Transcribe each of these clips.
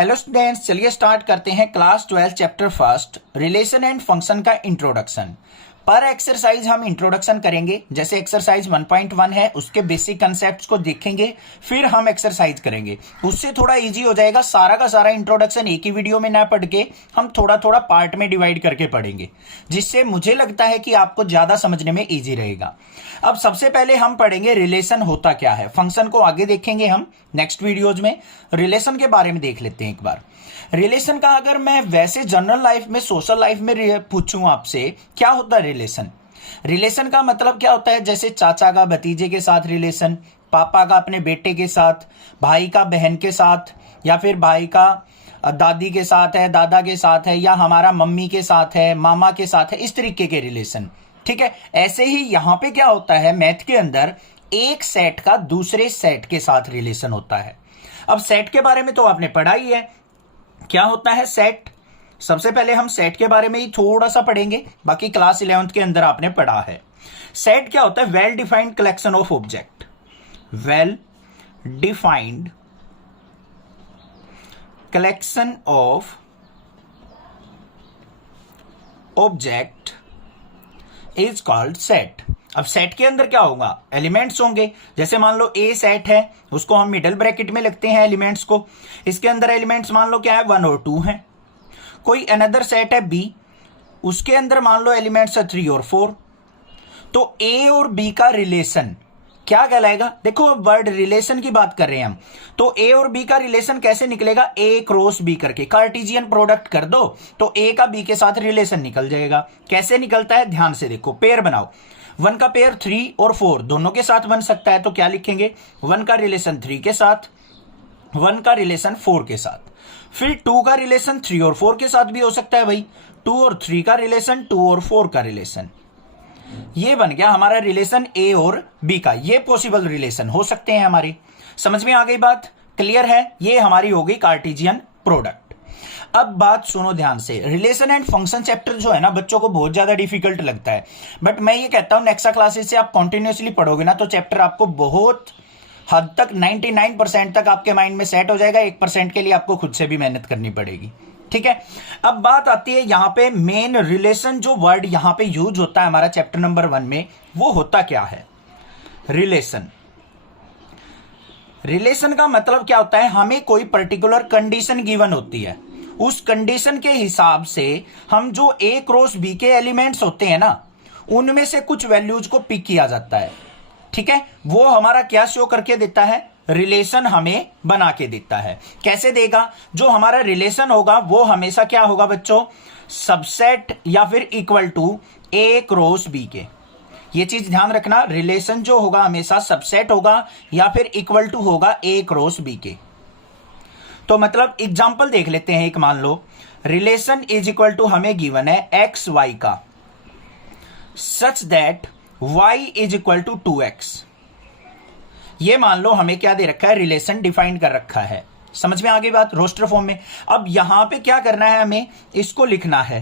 Hello students, चलिए start करते हैं class 12 chapter first relation and function का इंट्रोडक्शन। पर एक्सरसाइज हम इंट्रोडक्शन करेंगे। जैसे एक्सरसाइज 1.1 है उसके बेसिक कंसेप्ट्स को देखेंगे, फिर हम एक्सरसाइज करेंगे। उससे थोड़ा इजी हो जाएगा। सारा का सारा इंट्रोडक्शन एक ही वीडियो में ना पढ़ के हम थोड़ा थोड़ा पार्ट में डिवाइड करके पढ़ेंगे, जिससे मुझे लगता है कि आपको ज्यादा समझने में इजी रहेगा। अब सबसे पहले हम पढ़ेंगे रिलेशन होता क्या है। फंक्शन को आगे देखेंगे हम नेक्स्ट वीडियोज में। रिलेशन के बारे में देख लेते हैं एक बार। रिलेशन का अगर मैं वैसे जनरल लाइफ में, सोशल लाइफ में पूछूं आपसे, क्या होता है रिलेशन? रिलेशन का मतलब क्या होता है? जैसे चाचा का भतीजे के साथ रिलेशन, पापा का अपने बेटे के साथ, भाई का बहन के साथ, या फिर भाई का दादी के साथ है, दादा के साथ है, या हमारा मम्मी के साथ है, मामा के साथ है, इस तरीके के रिलेशन। ठीक है, ऐसे ही यहां पे क्या होता है, मैथ के अंदर एक सेट का दूसरे सेट के साथ रिलेशन होता है। अब सेट के बारे में तो आपने पढ़ा ही है, क्या होता है सेट। सबसे पहले हम सेट के बारे में ही थोड़ा सा पढ़ेंगे, बाकी क्लास 11th के अंदर आपने पढ़ा है। सेट क्या होता है? Well defined collection of object. Well defined collection of object is called set. अब सेट के अंदर क्या होगा? एलिमेंट्स होंगे। जैसे मान लो ए सेट है, उसको हम मिडल ब्रैकेट में लिखते हैं एलिमेंट्स को। इसके अंदर एलिमेंट्स मान लो क्या है, 1 और 2 हैं। कोई अनदर सेट है बी, उसके अंदर मान लो एलिमेंट्स है 3 और 4। तो ए और बी का रिलेशन क्या कहलाएगा? देखो वर्ड रिलेशन की बात कर रहे हैं हम, तो ए और बी का रिलेशन कैसे निकलेगा? ए क्रॉस बी करके कार्टेशियन प्रोडक्ट कर दो तो ए का बी के साथ रिलेशन निकल जाएगा। कैसे निकलता है ध्यान से देखो। पेयर बनाओ, 1 का पेयर 3 और 4 दोनों के साथ बन सकता है, तो क्या लिखेंगे? 1 का रिलेशन 3 के साथ, 1 का रिलेशन 4 के साथ। फिर 2 का रिलेशन 3 और 4 के साथ भी हो सकता है भाई। 2 और 3 का रिलेशन, 2 और 4 का रिलेशन। ये बन गया हमारा रिलेशन ए और बी का। ये पॉसिबल रिलेशन हो सकते हैं हमारी। समझ में आ गई बात? क्लियर है? ये हमारी हो गई कार्टेशियन प्रोडक्ट। अब बात सुनो ध्यान से। रिलेशन एंड फंक्शन चैप्टर जो है ना, बच्चों को बहुत ज्यादा डिफिकल्ट लगता है, बट मैं ये कहता हूं नेक्स्ट क्लासेस से आप कंटिन्यूअसली पढ़ोगे ना, तो चैप्टर आपको बहुत हद तक 99% तक आपके माइंड में सेट हो जाएगा। 1% के लिए आपको खुद से भी मेहनत करनी पड़ेगी। ठीक है, अब बात आती है यहां पे मेन रिलेशन। जो वर्ड यहां पे यूज होता है हमारा चैप्टर नंबर 1 में, वो होता क्या है? रिलेशन। रिलेशन का मतलब क्या होता है? हमें कोई पर्टिकुलर कंडीशन गिवन होती है, उस कंडीशन के हिसाब से हम जो ए क्रॉस बी के एलिमेंट्स होते हैं ना, उनमें से कुछ वैल्यूज को पिक किया जाता है। ठीक है, वो हमारा क्या शो करके देता है? रिलेशन हमें बना के देता है। कैसे देगा? जो हमारा रिलेशन होगा वो हमेशा क्या होगा बच्चों? सबसेट या फिर equal to A cross B के। ये चीज ध्यान रखना, रिलेशन जो होगा हमेशा सबसेट होगा या फिर इक्वल टू होगा ए क्रॉस बी के। तो मतलब एग्जांपल देख लेते हैं। एक मान लो रिलेशन इज इक्वल टू हमें गिवन है एक्स वाई का, such that y is equal to 2x। ये मान लो हमें क्या दे रखा है? रिलेशन डिफाइन कर रखा है। समझ में आ गई बात? रोस्टर फॉर्म में। अब यहां पे क्या करना है? हमें इसको लिखना है।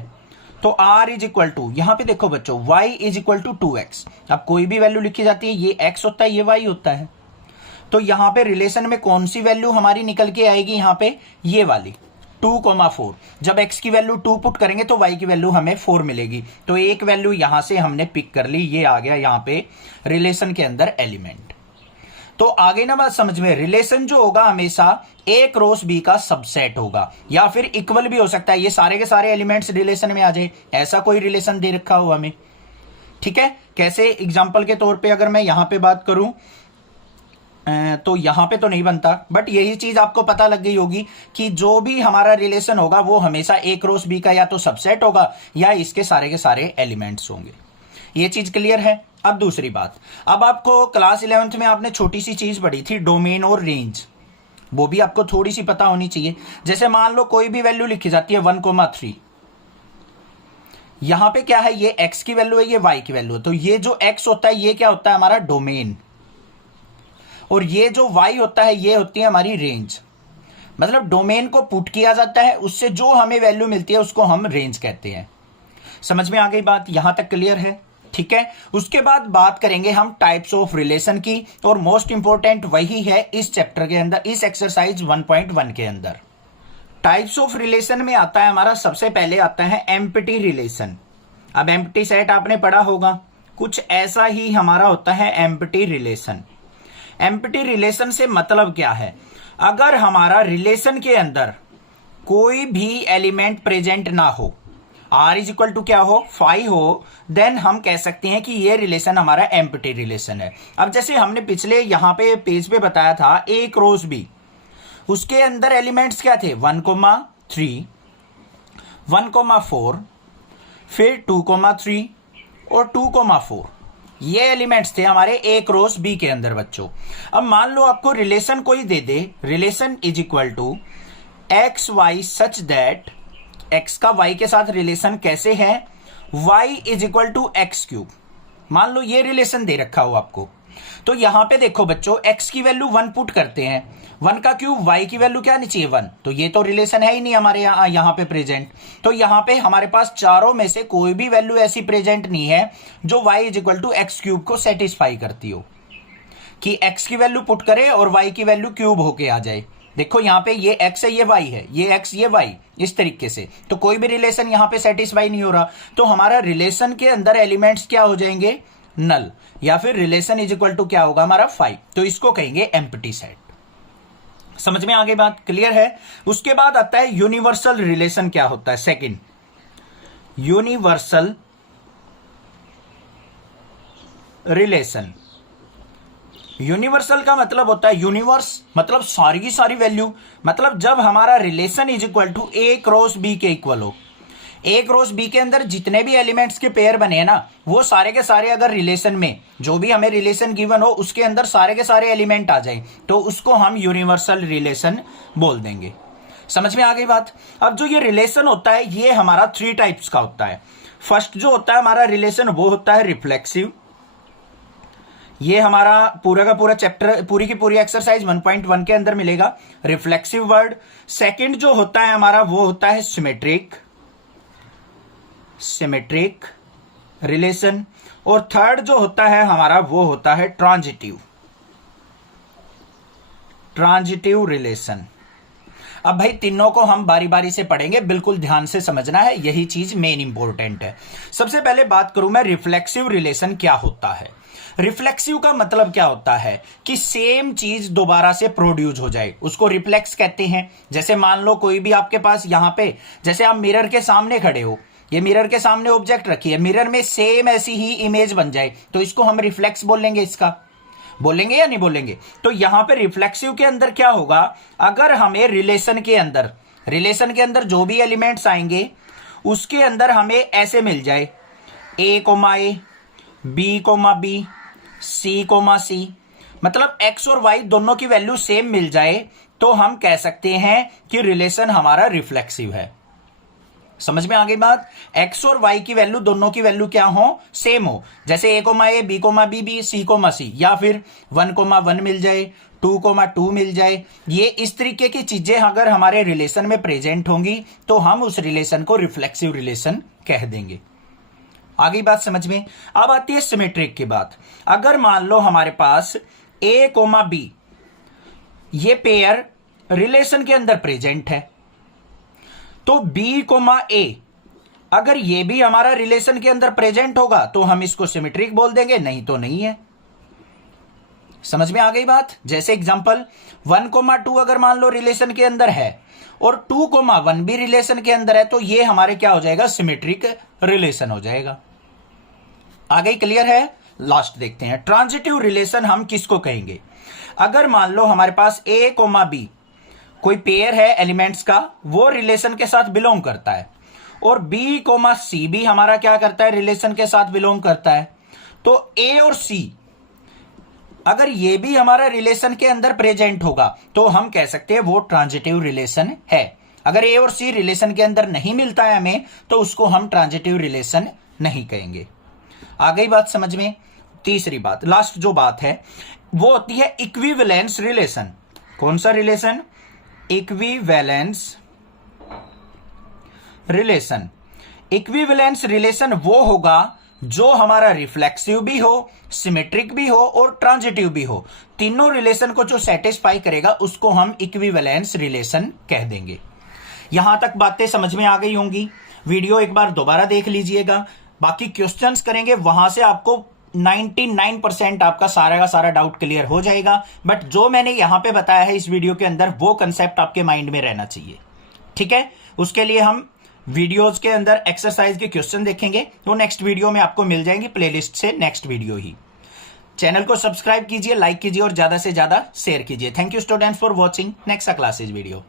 तो r इज इक्वल टू, यहां पे देखो बच्चों, y is equal to 2x। अब कोई भी वैल्यू लिखी जाती है, ये x होता है, ये y होता है। तो यहां पे रिलेशन में कौन सी वैल्यू हमारी निकल के आएगी? यहां पे ये वाली 2,4। जब x की वैल्यू 2 पुट करेंगे तो y की वैल्यू हमें 4 मिलेगी। तो एक वैल्यू यहां से हमने पिक कर ली, ये आ गया यहां पे रिलेशन के अंदर एलिमेंट। तो आगे ना बात समझ में। रिलेशन जो होगा हमेशा ए क्रॉस बी का सबसेट होगा, या फिर इक्वल भी हो सकता है। ये सारे के सारे एलिमेंट्स रिलेशन में आ जाए, ऐसा कोई रिलेशन दे रखा हो हमें। ठीक है, कैसे? एग्जाम्पल के तौर पे अगर मैं यहां पे बात करूं तो यहां पे तो नहीं बनता, बट यही चीज आपको पता लग गई होगी कि जो भी हमारा रिलेशन होगा वो हमेशा ए क्रॉस बी का या तो सबसेट होगा या इसके सारे के सारे एलिमेंट्स होंगे। ये चीज क्लियर है? अब दूसरी बात, अब आपको क्लास 11th में आपने छोटी सी चीज पढ़ी थी, डोमेन और रेंज। वो भी आपको थोड़ी सी पता होनी चाहिए। जैसे मान लो कोई भी वैल्यू लिखी जाती है 1,3। यहां पे क्या है? ये x की वैल्यू है, ये y की वैल्यू है। तो ये जो x होता है ये क्या होता है? हमारा डोमेन। और ये जो y होता है ये होती है हमारी रेंज। मतलब डोमेन को पुट किया जाता है, उससे जो हमें वैल्यू मिलती है उसको हम रेंज कहते हैं। समझ में आ गई बात? यहां तक क्लियर है? ठीक है, उसके बाद बात करेंगे हम टाइप्स ऑफ रिलेशन की, और मोस्ट इंपॉर्टेंट वही है इस चैप्टर के अंदर, इस एक्सरसाइज 1.1 के अंदर। टाइप्स ऑफ रिलेशन में आता है हमारा, सबसे पहले आता है एम्प्टी रिलेशन। अब एम्प्टी सेट आपने पढ़ा होगा, कुछ ऐसा ही हमारा होता है एम्प्टी रिलेशन। एम्प्टी रिलेशन से मतलब क्या है, अगर हमारा रिलेशन के अंदर कोई भी एलिमेंट प्रेजेंट ना हो, r इज इक्वल टू क्या हो, 5 हो, देन हम कह सकते हैं कि ये रिलेशन हमारा एम्प्टी रिलेशन है। अब जैसे हमने पिछले यहां पे पेज पे बताया था a क्रॉस b, उसके अंदर एलिमेंट्स क्या थे, 1,3, 1,4, फिर 2,3 और 2,4, ये एलिमेंट्स थे हमारे a क्रॉस b के अंदर बच्चों। अब मान लो आपको रिलेशन कोई दे दे, relation is equal to x y such that, x का y के साथ रिलेशन कैसे है, y is equal to x cube. मान लो ये रिलेशन दे रखा हो आपको, तो यहां पे देखो बच्चों x की वैल्यू 1 पुट करते हैं, 1 का क्यूब, y की वैल्यू क्या आनी चाहिए 1, तो ये तो रिलेशन है ही नहीं हमारे यहां पे प्रेजेंट। तो यहां पे हमारे पास चारों में से कोई भी वैल्यू ऐसी प्रेजेंट नहीं है जो y is equal to x cube को सेटिस्फाई करती हो, कि x की वैल्यू पुट करे और y की वैल्यू क्यूब होके आ जाए। देखो यहाँ पे ये x है, ये y है, ये x ये y, इस तरीके से तो कोई भी रिलेशन यहाँ पे सेटिस्फाई नहीं हो रहा, तो हमारा रिलेशन के अंदर एलिमेंट्स क्या हो जाएंगे, नल, या फिर रिलेशन इज इक्वल टू क्या होगा हमारा 5, तो इसको कहेंगे एम्प्टी सेट। समझ में आगे बात क्लियर है। उसके बाद आता है यूनिवर्सल रिलेशन, क्या होता है, सेकंड यूनिवर्सल रिलेशन। यूनिवर्सल का मतलब होता है, यूनिवर्स मतलब सारी की सारी वैल्यू, मतलब जब हमारा relation is equal to A cross B के इक्वल हो, ए क्रॉस बी के अंदर जितने भी एलिमेंट्स के पेयर बने हैं ना, वो सारे के सारे अगर रिलेशन में जो भी हमें रिलेशन गिवन हो उसके अंदर सारे के सारे एलिमेंट आ जाए, तो उसको हम यूनिवर्सल रिलेशन बोल देंगे। समझ में आ गई बात। अब जो ये रिलेशन होता है ये हमारा 3 टाइप्स का होता है। फर्स्ट जो होता है हमारा रिलेशन वो होता है रिफ्लेक्सिव, ये हमारा पूरा का पूरा चैप्टर, पूरी की पूरी एक्सरसाइज 1.1 के अंदर मिलेगा, रिफ्लेक्सिव वर्ड। सेकंड जो होता है हमारा वो होता है सिमेट्रिक रिलेशन, और थर्ड जो होता है हमारा वो होता है ट्रांजिटिव रिलेशन। अब भाई तीनों को हम बारी बारी से पढ़ेंगे, बिल्कुल ध्यान से समझना है, यही चीज मेन इंपॉर्टेंट है। सबसे पहले बात करूं मैं रिफ्लेक्सिव रिलेशन क्या होता है। रिफ्लेक्सिव का मतलब क्या होता है कि सेम चीज दोबारा से प्रोड्यूस हो जाए, उसको रिफ्लेक्स कहते हैं। जैसे मान लो कोई भी आपके पास यहां पे, जैसे आप मिरर के सामने खड़े हो, ये मिरर के सामने ऑब्जेक्ट रखी है, मिरर में सेम ऐसी ही इमेज बन जाए, तो इसको हम रिफ्लेक्स बोलेंगे, इसका बोलेंगे या नहीं बोलेंगे। तो यहां पे रिफ्लेक्सिव के अंदर क्या होगा, अगर हमें रिलेशन के अंदर जो भी एलिमेंट्स आएंगे उसके अंदर हमें ऐसे मिल जाए a, b, c, मतलब x और y दोनों की वैल्यू सेम मिल जाए, तो हम कह सकते हैं कि रिलेशन हमारा रिफ्लेक्सिव है। समझ में आ गई बात। x और y की वैल्यू, दोनों की वैल्यू क्या हो, सेम हो, जैसे a, b, b, c, या फिर 1,1 मिल जाए, 2,2 मिल जाए। ये इस तरीके की चीजें अगर हमारे रिलेशन में प्रेजेंट होंगी तो हम उस रिलेशन को रिफ्लेक्सिव रिलेशन कह देंगे। आगे बात समझ में। अब आती है सिमेट्रिक की बात। अगर मान लो हमारे पास a, b ये पेयर रिलेशन के अंदर प्रेजेंट है, तो b, a अगर ये भी हमारा रिलेशन के अंदर प्रेजेंट होगा तो हम इसको सिमेट्रिक बोल देंगे, नहीं तो नहीं है। समझ में आ गई बात। जैसे एग्जांपल 1,2 अगर मान लो रिलेशन के अंदर है और 2,1 भी रिलेशन के अंदर है, तो ये हमारे क्या हो जाएगा, सिमेट्रिक रिलेशन हो जाएगा। आ गई, क्लियर है। लास्ट देखते हैं ट्रांजिटिव रिलेशन हम किसको कहेंगे। अगर मान लो हमारे पास a, b कोई पेयर है एलिमेंट्स का, वो रिलेशन के साथ बिलोंग करता है, और b, c भी हमारा क्या करता है, रिलेशन के साथ बिलोंग करता है, तो a और c अगर ये भी हमारा रिलेशन के अंदर प्रेजेंट होगा तो हम कह सकते हैं वो ट्रांजिटिव रिलेशन है। अगर a और c रिलेशन के अंदर नहीं मिलता है हमें, तो उसको हम ट्रांजिटिव रिलेशन नहीं कहेंगे। आ गई बात समझ में। तीसरी बात, लास्ट जो बात है वो होती है इक्विवेलेंस रिलेशन। कौन सा relation, equivalence relation. Equivalence relation वो होगा जो हमारा रिफ्लेक्सिव भी हो, सिमेट्रिक भी हो और ट्रांजिटिव भी हो, तीनों रिलेशन को जो सेटिस्फाई करेगा उसको हम इक्विवेलेंस रिलेशन कह देंगे। यहां तक बातें समझ में आ गई होंगी। वीडियो एक बार दोबारा देख लीजिएगा, बाकी क्वेश्चंस करेंगे, वहां से आपको 99% आपका सारा का सारा डाउट क्लियर हो जाएगा। बट जो मैंने यहां पे बताया है इस वीडियो के अंदर, वो कंसेप्ट आपके माइंड में रहना चाहिए, ठीक है। उसके लिए हम वीडियोज के अंदर एक्सरसाइज के क्वेश्चन देखेंगे, वो नेक्स्ट वीडियो में आपको मिल जाएंगी प्लेलिस्ट से, नेक्स्ट वीडियो ही। चैनल को सब्सक्राइब कीजिए, लाइक कीजिए और ज्यादा से ज्यादा शेयर कीजिए। Thank you students for watching next classes video.